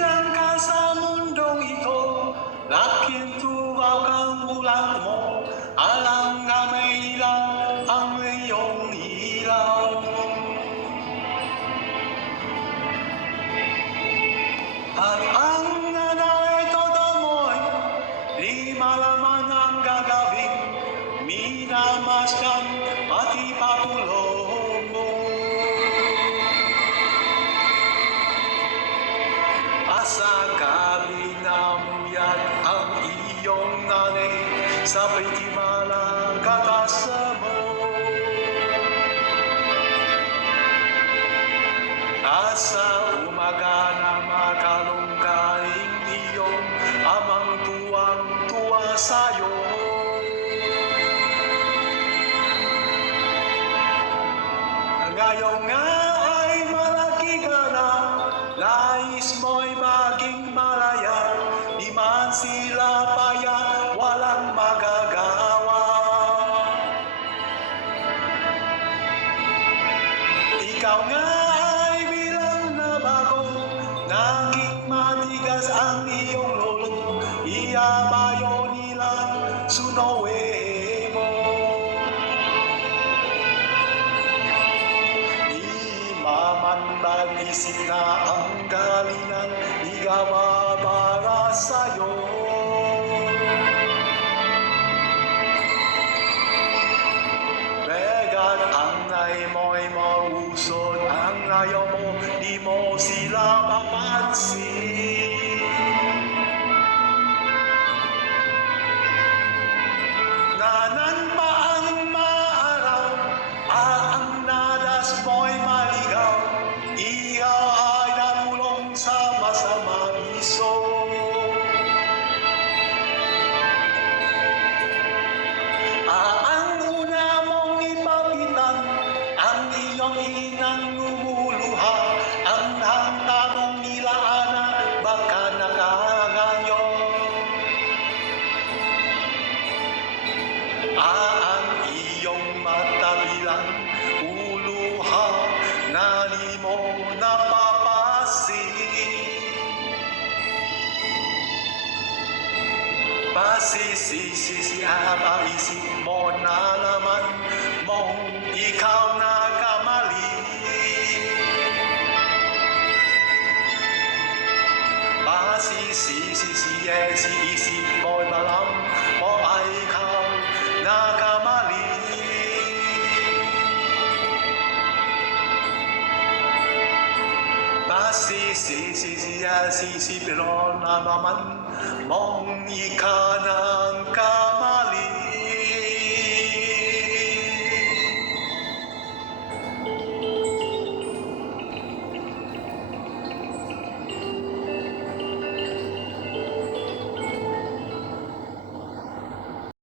Bilang ka sa mundong ito, laking tuwa kang ulang mo. Alam na may ilaw ang iyong ilaw. At ang nanay todo mo'y di malaman ang gagawin. Minamasdan at ipapulong mo. Asa gabi namuyag ang iyong nanay sa pagtimalang katasa mo. Asa umaga na makalungkaing iyong amang tuwang-tuwa sa'yo. Ngayon nga ay malaki ka na, nais mo'y maging malaya, di man sila paya, walang magagawa. Ikaw nga ay bilang na bago, naging matigas ang iyong lolo, iyabayo nila sunowe mo. Mamandag isip na ang galingan igawa para sa'yo. Begat ang nay mo'y mausod, ang ayaw mo, di mo sila mapansin. Nanan pa ang maaraw, ang nadas mo'y maligaw, iyaw ay nagulong sa masamang iso. Ang una mong ipapitan, ang iyong inang lumuluha, ang tanong nila ana, baka nakaganyo. Ang iyong mata bilang uluha, na di mo napapasin. Pasisisi at ang isip mo na naman mong ikaw nagkamali. Pasisisi si isip mo na lang mo ay ikaw nagkamali. Pasisisi pero na naman mong ikaw nagkamali.